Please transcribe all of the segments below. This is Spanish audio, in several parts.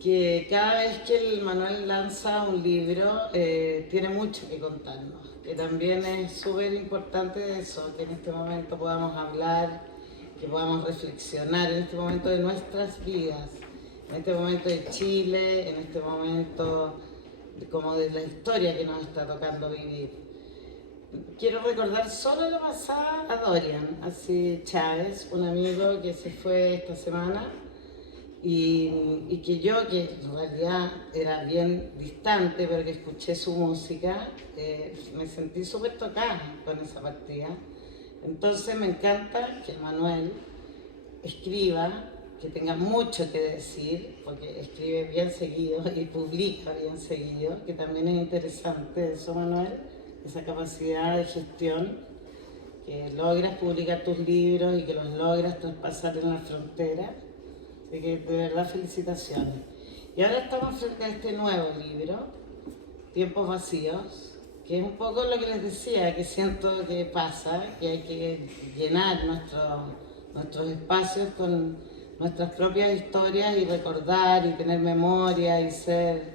Que cada vez que el Manuel lanza un libro tiene mucho que contarnos, que también es súper importante eso, que en este momento podamos hablar, que podamos reflexionar en este momento de nuestras vidas, en este momento de Chile, en este momento como de la historia que nos está tocando vivir. Quiero recordar solo la pasada a Dorian, así Chávez, un amigo que se fue esta semana y que yo, que en realidad era bien distante, pero que escuché su música, me sentí súper tocada con esa partida. Entonces me encanta que Manuel escriba, que tenga mucho que decir, porque escribe bien seguido y publica bien seguido, que también es interesante eso, Manuel, esa capacidad de gestión, que logras publicar tus libros y que los logras traspasar en la frontera. Así que de verdad felicitaciones. Y ahora estamos frente a este nuevo libro, Tiempos Vacíos, que es un poco lo que les decía, que siento que pasa, que hay que llenar nuestros espacios con nuestras propias historias y recordar y tener memoria y ser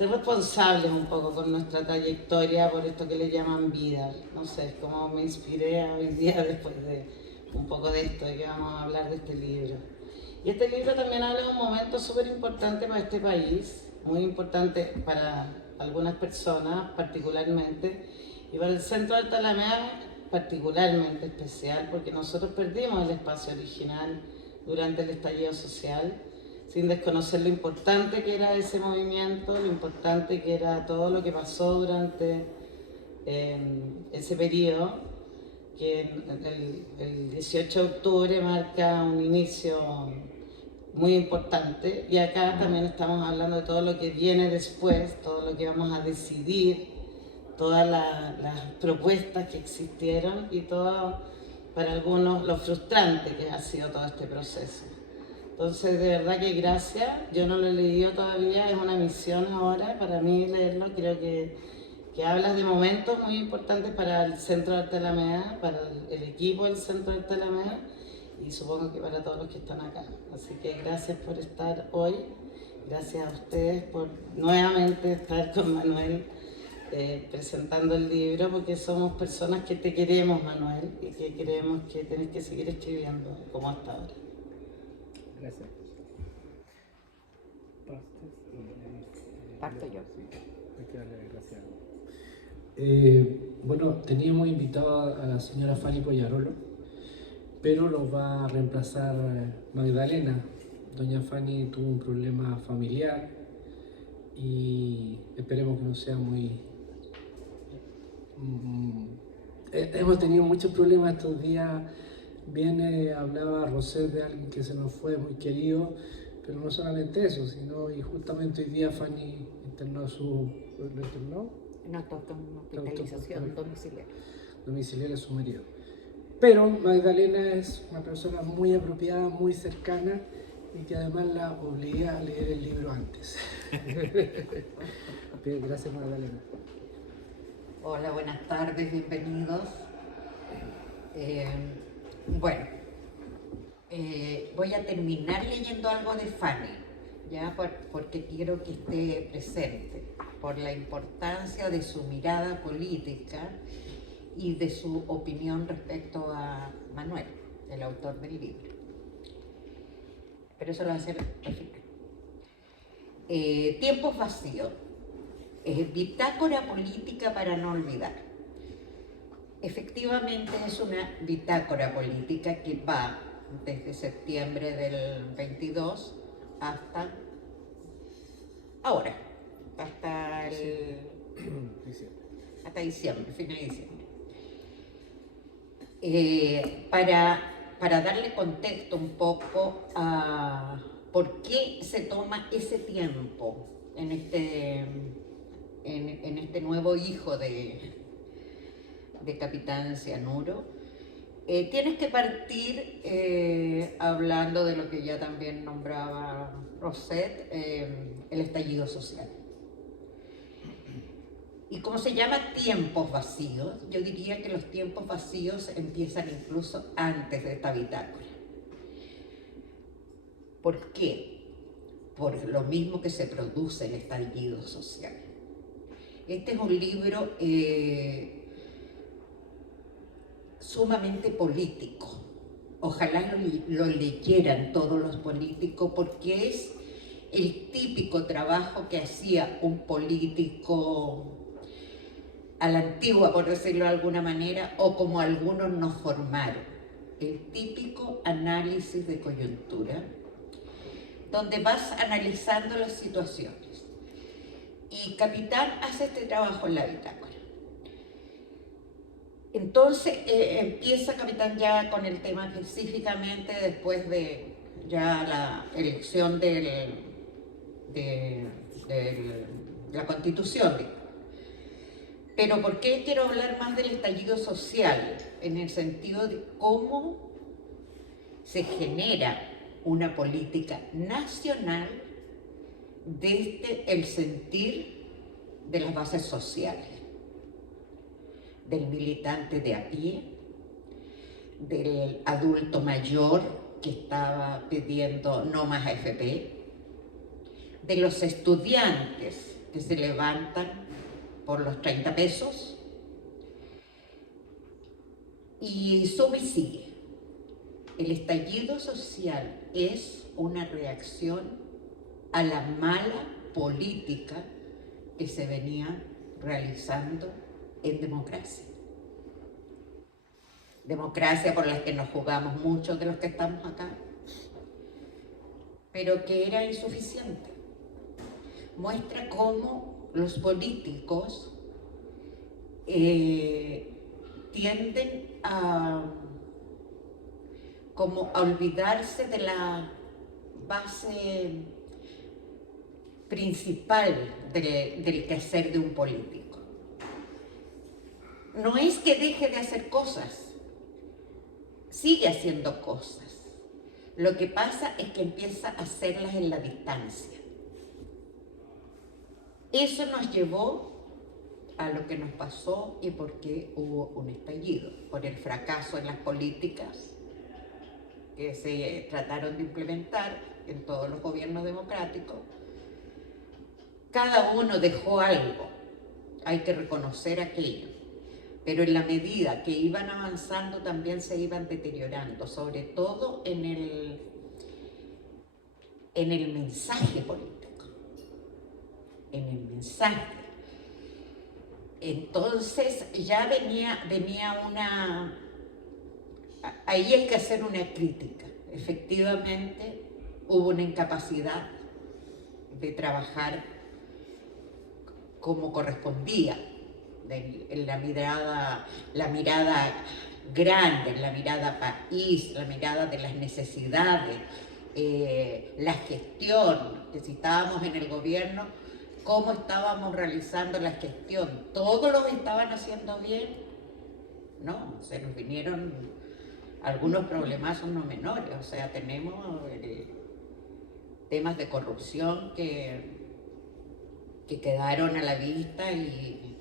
responsables un poco con nuestra trayectoria por esto que le llaman vida. No sé, es como me inspiré hoy día después de un poco de esto, de que vamos a hablar de este libro. Y este libro también habla de un momento súper importante para este país, muy importante para algunas personas particularmente, y para el Centro de Arte Alameda particularmente especial, porque nosotros perdimos el espacio original durante el estallido social, sin desconocer lo importante que era ese movimiento, lo importante que era todo lo que pasó durante ese periodo, que el 18 de octubre marca un inicio muy importante, y acá también estamos hablando de todo lo que viene después, todo lo que vamos a decidir, todas las propuestas que existieron y todo, para algunos, lo frustrante que ha sido todo este proceso. Entonces, de verdad que gracias. Yo no lo he leído todavía, es una misión ahora para mí leerlo. Creo que hablas de momentos muy importantes para el Centro de Arte Alameda, para el equipo del Centro de Arte Alameda y supongo que para todos los que están acá. Así que gracias por estar hoy. Gracias a ustedes por nuevamente estar con Manuel presentando el libro, porque somos personas que te queremos, Manuel, y que queremos que tenés que seguir escribiendo como hasta ahora. Gracias. Parto yo. Hay que darle gracias. Bueno, teníamos invitado a la señora Fanny Poyarolo, pero nos va a reemplazar Magdalena. Doña Fanny tuvo un problema familiar y esperemos que no sea muy... hemos tenido muchos problemas estos días. Hablaba Rosé de alguien que se nos fue muy querido, pero no solamente eso, sino y justamente hoy día Fanny internó ¿lo internó? Una hospitalización domiciliaria. Domiciliaria a su marido. Pero Magdalena es una persona muy apropiada, muy cercana y que además la obligué a leer el libro antes. Bien, gracias Magdalena. Hola, buenas tardes, bienvenidos. Bueno, voy a terminar leyendo algo de Fanny, ¿ya? Porque quiero que esté presente, por la importancia de su mirada política y de su opinión respecto a Manuel, el autor del libro. Pero eso lo va a hacer al final. Tiempos vacíos. Bitácora política para no olvidar. Efectivamente es una bitácora política que va desde septiembre del 22 hasta ahora, hasta diciembre, fin de diciembre. Para darle contexto un poco a por qué se toma ese tiempo en este nuevo hijo de Capitán Cianuro, tienes que partir hablando de lo que ya también nombraba Rosset, el estallido social. Y como se llama tiempos vacíos, yo diría que los tiempos vacíos empiezan incluso antes de esta bitácora. ¿Por qué? por lo mismo que se produce el estallido social. Este es un libro sumamente político. Ojalá lo leyeran todos los políticos, porque es el típico trabajo que hacía un político a la antigua, por decirlo de alguna manera, o como algunos nos formaron. El típico análisis de coyuntura, donde vas analizando las situaciones. Y Capitán hace este trabajo en la bitácora. Entonces empieza Capitán ya con el tema específicamente después de ya la elección de la Constitución. Pero ¿por qué quiero hablar más del estallido social? En el sentido de cómo se genera una política nacional desde el sentir de las bases sociales, del militante de a pie, del adulto mayor que estaba pidiendo no más AFP, de los estudiantes que se levantan por los 30 pesos, y sube y sigue. El estallido social es una reacción a la mala política que se venía realizando en democracia. Democracia por la que nos jugamos muchos de los que estamos acá, pero que era insuficiente. Muestra cómo los políticos tienden a olvidarse de la base principal del quehacer de un político. No es que deje de hacer cosas, sigue haciendo cosas. Lo que pasa es que empieza a hacerlas en la distancia. Eso nos llevó a lo que nos pasó y por qué hubo un estallido, por el fracaso en las políticas que se trataron de implementar en todos los gobiernos democráticos. Cada uno dejó algo, hay que reconocer aquello, pero en la medida que iban avanzando también se iban deteriorando, sobre todo en el mensaje político, en el mensaje. Entonces ya venía una... Ahí hay que hacer una crítica. Efectivamente, hubo una incapacidad de trabajar como correspondía, en la mirada grande, la mirada país, la mirada de las necesidades, la gestión, que si estábamos en el gobierno, cómo estábamos realizando la gestión. ¿Todos los estaban haciendo bien? No, se nos vinieron algunos problemas no menores, o sea, tenemos temas de corrupción que quedaron a la vista y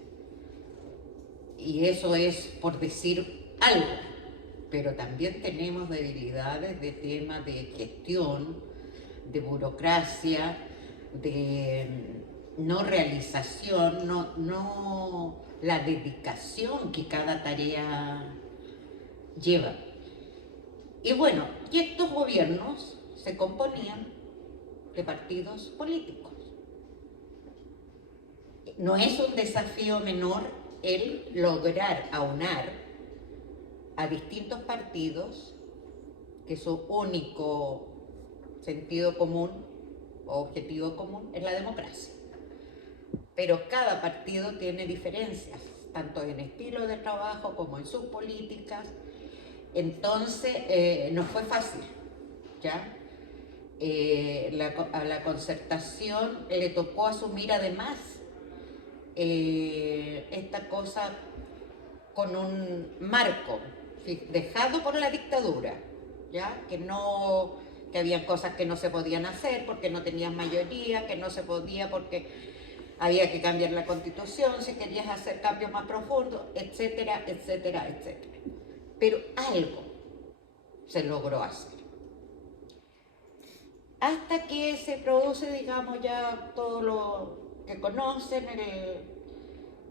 eso es por decir algo, pero también tenemos debilidades de temas de gestión, de burocracia, de no realización, no la dedicación que cada tarea lleva. Y bueno, y estos gobiernos se componían de partidos políticos. No es un desafío menor el lograr aunar a distintos partidos que su único sentido común o objetivo común es la democracia. Pero cada partido tiene diferencias, tanto en estilo de trabajo como en sus políticas. Entonces, no fue fácil, ¿ya? A la Concertación le tocó asumir además esta cosa con un marco dejado por la dictadura, ¿ya? Que había cosas que no se podían hacer porque no tenían mayoría, que no se podía porque había que cambiar la Constitución si querías hacer cambios más profundos, etcétera, etcétera, etcétera. Pero algo se logró hacer. hasta que se produce, digamos, ya todo lo que conocen,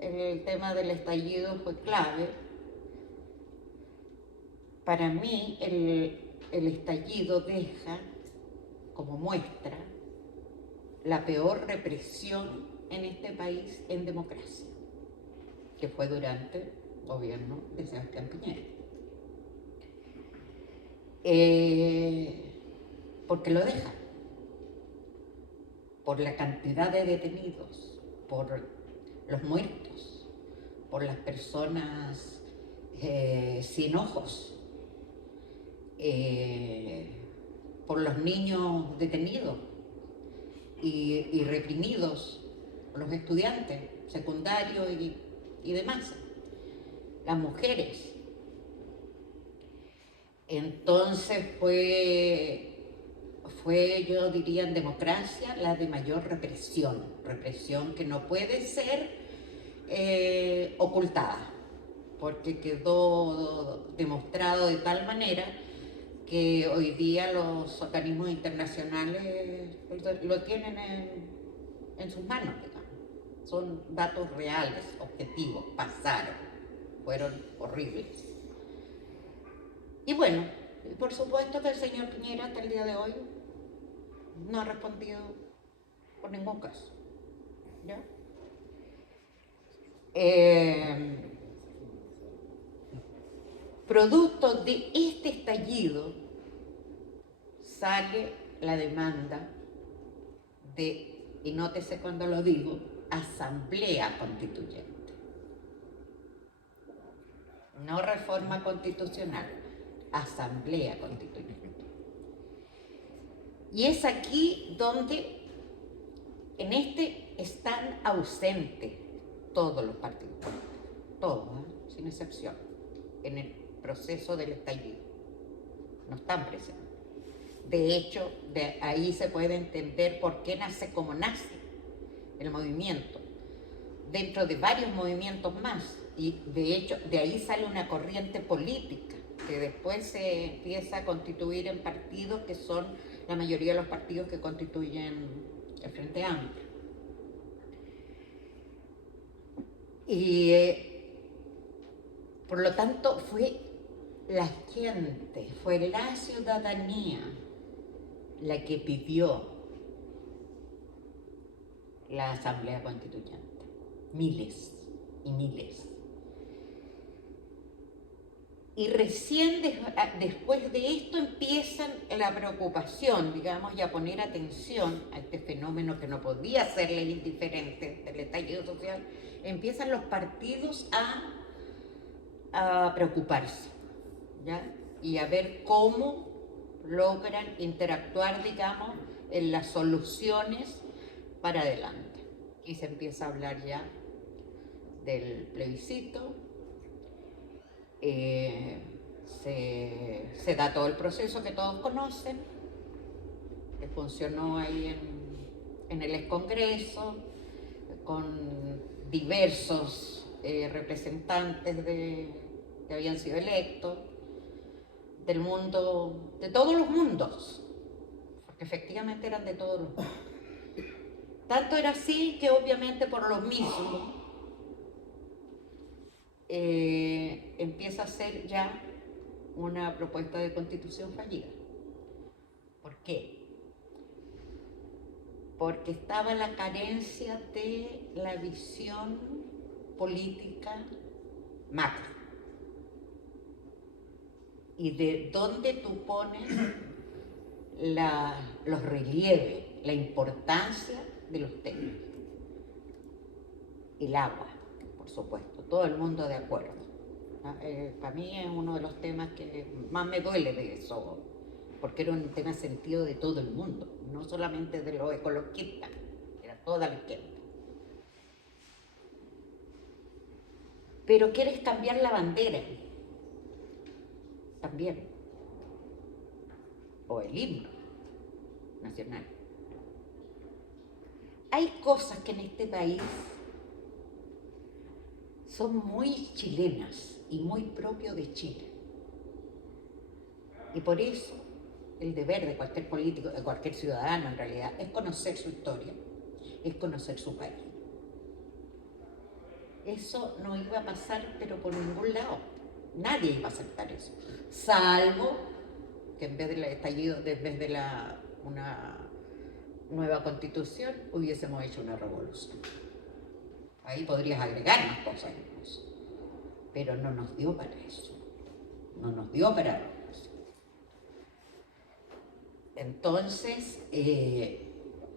el tema del estallido fue clave. Para mí, el estallido deja como muestra la peor represión en este país en democracia, que fue durante el gobierno de Sebastián Piñera. Porque lo deja, por la cantidad de detenidos, por los muertos, por las personas sin ojos, por los niños detenidos y reprimidos, los estudiantes secundarios y demás, las mujeres. Entonces fue, yo diría, en democracia la de mayor represión que no puede ser ocultada, porque quedó demostrado de tal manera que hoy día los organismos internacionales lo tienen en sus manos, digamos. Son datos reales, objetivos, pasaron, fueron horribles. Y bueno, por supuesto que el señor Piñera hasta el día de hoy no ha respondido por ningún caso, ¿ya? Producto de este estallido sale la demanda de, y nótese cuando lo digo, asamblea constituyente. No reforma constitucional, asamblea constituyente. Y es aquí donde en este están ausentes todos los partidos políticos, todos, sin excepción, en el proceso del estallido. No están presentes. De hecho, de ahí se puede entender por qué nace como nace el movimiento, dentro de varios movimientos más. Y de hecho, de ahí sale una corriente política que después se empieza a constituir en partidos que son la mayoría de los partidos que constituyen el Frente Amplio. Y por lo tanto fue la gente, fue la ciudadanía la que pidió la Asamblea Constituyente. Miles y miles. Y recién después de esto empiezan la preocupación, digamos, y a poner atención a este fenómeno que no podía serles indiferente del estallido social. Empiezan los partidos a preocuparse, ¿ya? Y a ver cómo logran interactuar, digamos, en las soluciones para adelante. Y se empieza a hablar ya del plebiscito. Se da todo el proceso que todos conocen, que funcionó ahí en el Excongreso, con diversos representantes que habían sido electos, del mundo, de todos los mundos, porque efectivamente eran de todos los mundos. Tanto era así que obviamente por lo mismo empieza a ser ya una propuesta de constitución fallida. ¿Por qué? Porque estaba la carencia de la visión política macro y de dónde tú pones los relieves, la importancia de los temas. El agua, por supuesto, todo el mundo de acuerdo. Para mí es uno de los temas que más me duele de eso, porque era un tema sentido de todo el mundo, no solamente de los ecologistas, era toda la izquierda. Pero quieres cambiar la bandera, también, o el himno nacional. Hay cosas que en este país son muy chilenas y muy propio de Chile. Y por eso el deber de cualquier político, de cualquier ciudadano en realidad, es conocer su historia, es conocer su país. Eso no iba a pasar, pero por ningún lado. Nadie iba a aceptar eso. Salvo que en vez del estallido, en vez de una nueva constitución, hubiésemos hecho una revolución. Ahí podrías agregar más cosas incluso. Pero no nos dio para eso. No nos dio para revolución. Entonces,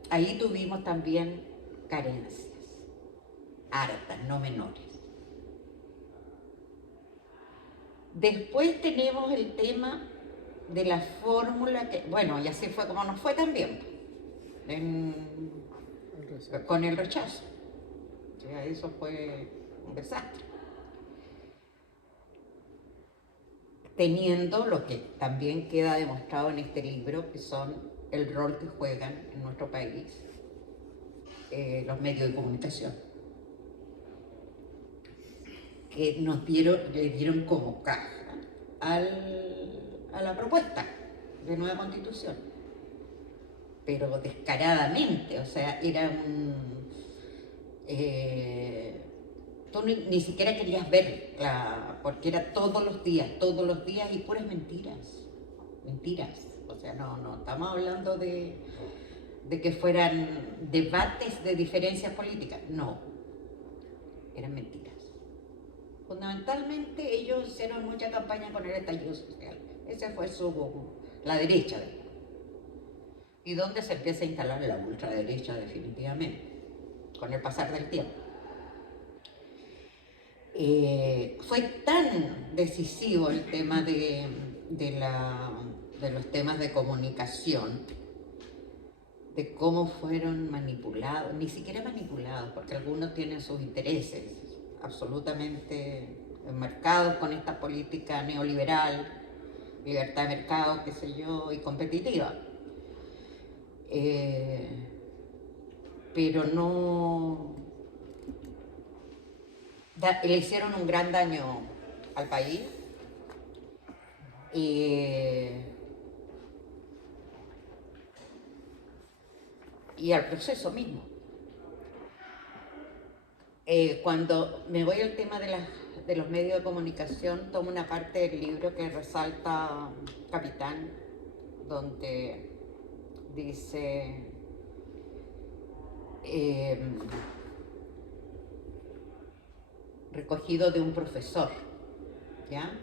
ahí tuvimos también carencias, hartas, no menores. Después tenemos el tema de la fórmula que, bueno, y así fue como nos fue también, con el rechazo. Ya, eso fue un desastre. Teniendo lo que también queda demostrado en este libro, que son el rol que juegan en nuestro país los medios de comunicación, que le dieron como caja a la propuesta de nueva constitución, pero descaradamente, o sea, era tú ni siquiera querías verla, porque era todos los días y puras mentiras, o sea, no estamos hablando de que fueran debates de diferencias políticas, no, eran mentiras. Fundamentalmente ellos hicieron mucha campaña con el estallido social, ese fue la derecha, y donde se empieza a instalar la ultraderecha definitivamente, con el pasar del tiempo. Fue tan decisivo el tema de los temas de comunicación, de cómo fueron manipulados, ni siquiera manipulados, porque algunos tienen sus intereses absolutamente enmarcados con esta política neoliberal, libertad de mercado, qué sé yo, y competitiva. Pero le hicieron un gran daño al país y al proceso mismo. Cuando me voy al tema de los medios de comunicación, tomo una parte del libro que resalta Capitán, donde dice recogido de un profesor, ¿ya?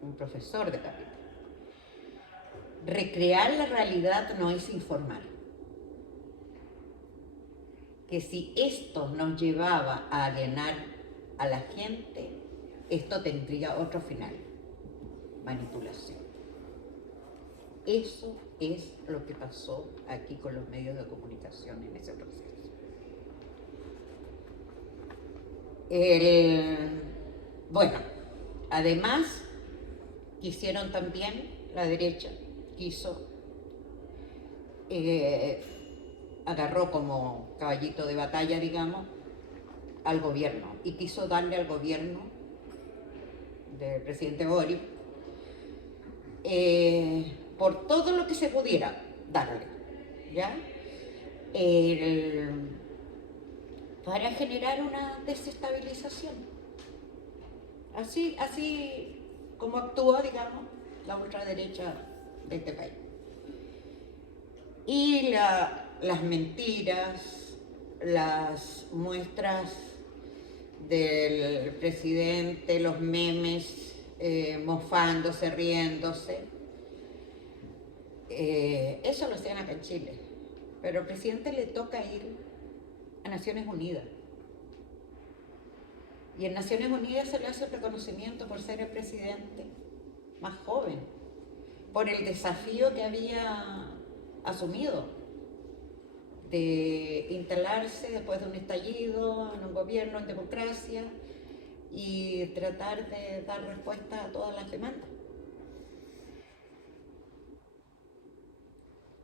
Un profesor de Capitán. Recrear la realidad no es informar. Que si esto nos llevaba a alienar a la gente, esto tendría otro final: manipulación. Eso es lo que pasó aquí con los medios de comunicación en ese proceso. Bueno, además quisieron también, la derecha quiso, agarró como caballito de batalla, digamos, al gobierno, y quiso darle al gobierno del presidente Boric por todo lo que se pudiera darle, ¿ya? Para generar una desestabilización. Así como actúa, digamos, la ultraderecha de este país. Y las mentiras, las muestras del presidente, los memes, mofándose, riéndose, eso lo hacían acá en Chile. Pero al presidente le toca ir a Naciones Unidas. Y en Naciones Unidas se le hace el reconocimiento por ser el presidente más joven, por el desafío que había asumido de instalarse después de un estallido en un gobierno en democracia y tratar de dar respuesta a todas las demandas.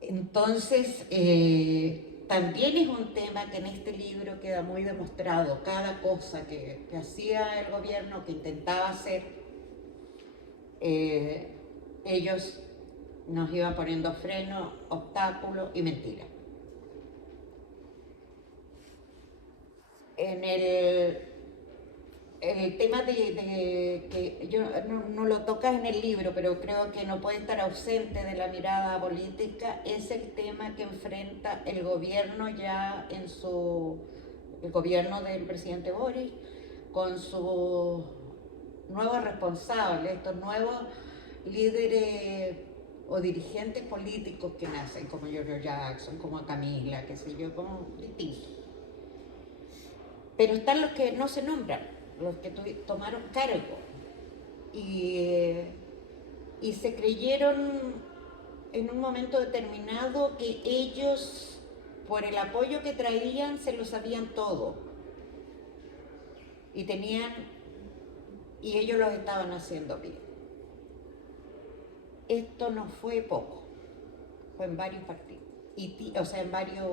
Entonces, también es un tema que en este libro queda muy demostrado. Cada cosa que hacía el gobierno, que intentaba hacer, ellos nos iban poniendo frenos, obstáculos y mentiras. En el tema de que yo no lo tocas en el libro, pero creo que no puede estar ausente de la mirada política, es el tema que enfrenta el gobierno ya el gobierno del presidente Boric, con sus nuevos responsables, estos nuevos líderes o dirigentes políticos que nacen, como Giorgio Jackson, como Camila, qué sé yo, como distintos. Pero están los que no se nombran, los que tomaron cargo y se creyeron en un momento determinado que ellos, por el apoyo que traían, se lo sabían todo y ellos lo estaban haciendo bien. Esto no fue poco, fue en varios partidos, o sea, en varios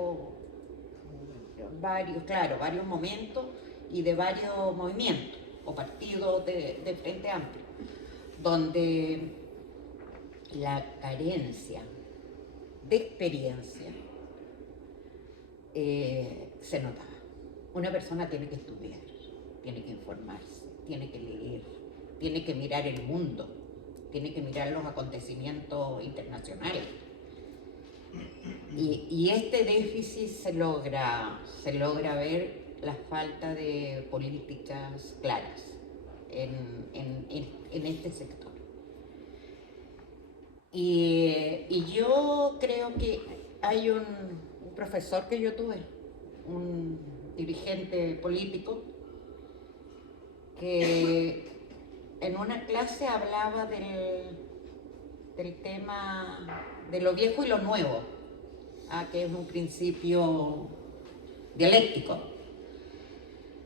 momentos y de varios movimientos o partidos de Frente Amplio, donde la carencia de experiencia se notaba. Una persona tiene que estudiar, tiene que informarse, tiene que leer, tiene que mirar el mundo, tiene que mirar los acontecimientos internacionales. Y este déficit se logra ver la falta de políticas claras en este sector. Y yo creo que hay un profesor que yo tuve, un dirigente político, que en una clase hablaba del tema de lo viejo y lo nuevo, que es un principio dialéctico,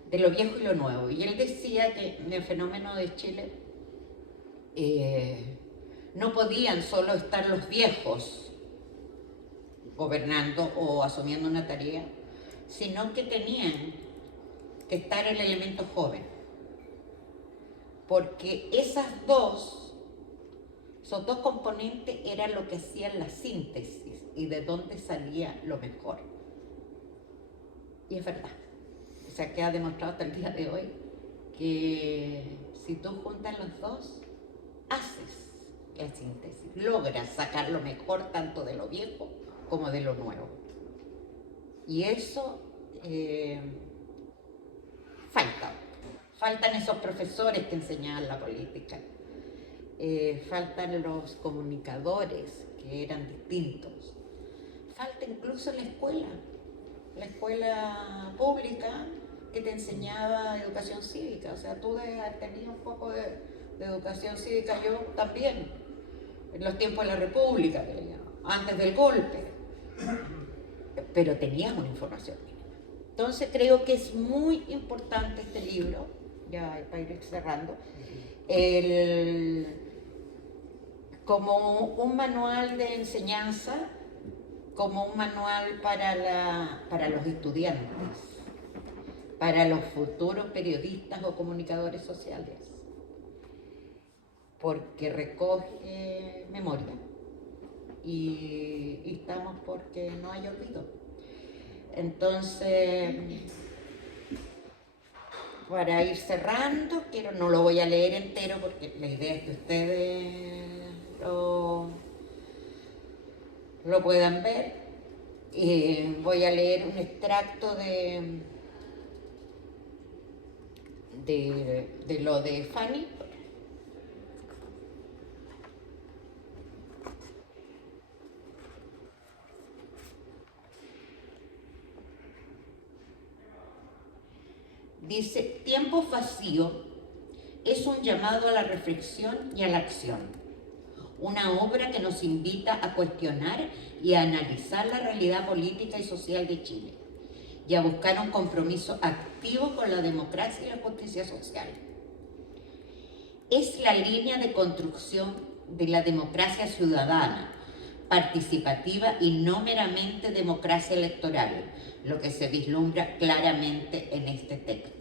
de lo viejo y lo nuevo. Y él decía que en el fenómeno de Chile no podían solo estar los viejos gobernando o asumiendo una tarea, sino que tenían que estar el elemento joven, porque esos dos componentes eran lo que hacían la síntesis y de dónde salía lo mejor. Y es verdad, o sea, que ha demostrado hasta el día de hoy que si tú juntas los dos, haces la síntesis, logras sacar lo mejor tanto de lo viejo como de lo nuevo. Y eso faltan esos profesores que enseñaban la política, faltan los comunicadores que eran distintos, falta incluso la escuela pública que te enseñaba educación cívica. O sea, tú tenías un poco de educación cívica, yo también, en los tiempos de la República, antes del golpe, pero tenías una información mínima. Entonces creo que es muy importante este libro, ya para ir cerrando, como un manual de enseñanza, como un manual para los estudiantes, para los futuros periodistas o comunicadores sociales, porque recoge memoria y estamos porque no hay olvido. Entonces, para ir cerrando, no lo voy a leer entero porque la idea es que ustedes lo puedan ver. Voy a leer un extracto de lo de Fanny. Dice: Tiempo vacío es un llamado a la reflexión y a la acción, una obra que nos invita a cuestionar y a analizar la realidad política y social de Chile y a buscar un compromiso activo con la democracia y la justicia social. Es la línea de construcción de la democracia ciudadana, participativa y no meramente democracia electoral, lo que se vislumbra claramente en este texto.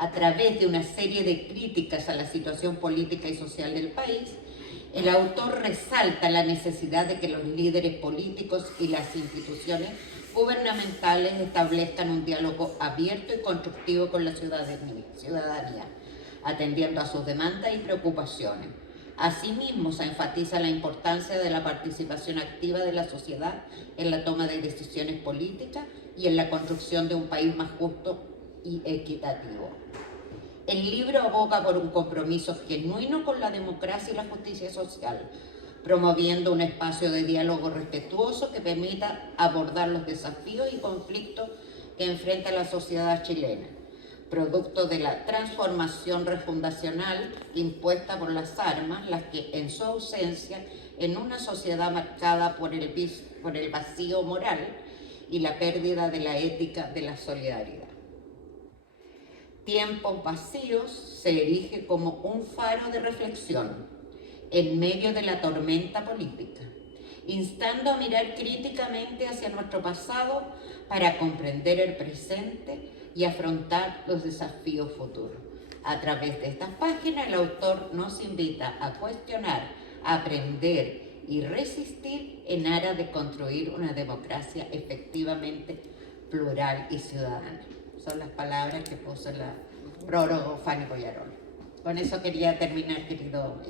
A través de una serie de críticas a la situación política y social del país, El autor resalta la necesidad de que los líderes políticos y las instituciones gubernamentales establezcan un diálogo abierto y constructivo con la ciudadanía, atendiendo a sus demandas y preocupaciones. Asimismo, se enfatiza la importancia de la participación activa de la sociedad en la toma de decisiones políticas y en la construcción de un país más justo y equitativo. El libro aboga por un compromiso genuino con la democracia y la justicia social, promoviendo un espacio de diálogo respetuoso que permita abordar los desafíos y conflictos que enfrenta la sociedad chilena, producto de la transformación refundacional impuesta por las armas, las que en su ausencia, en una sociedad marcada por el vacío moral y la pérdida de la ética de la solidaridad. Tiempos Vacíos se erige como un faro de reflexión en medio de la tormenta política, instando a mirar críticamente hacia nuestro pasado para comprender el presente y afrontar los desafíos futuros. A través de estas páginas, el autor nos invita a cuestionar, aprender y resistir en aras de construir una democracia efectivamente plural y ciudadana. Son las palabras que puso la prólogo Fanny Poyarolo. Con eso quería terminar, querido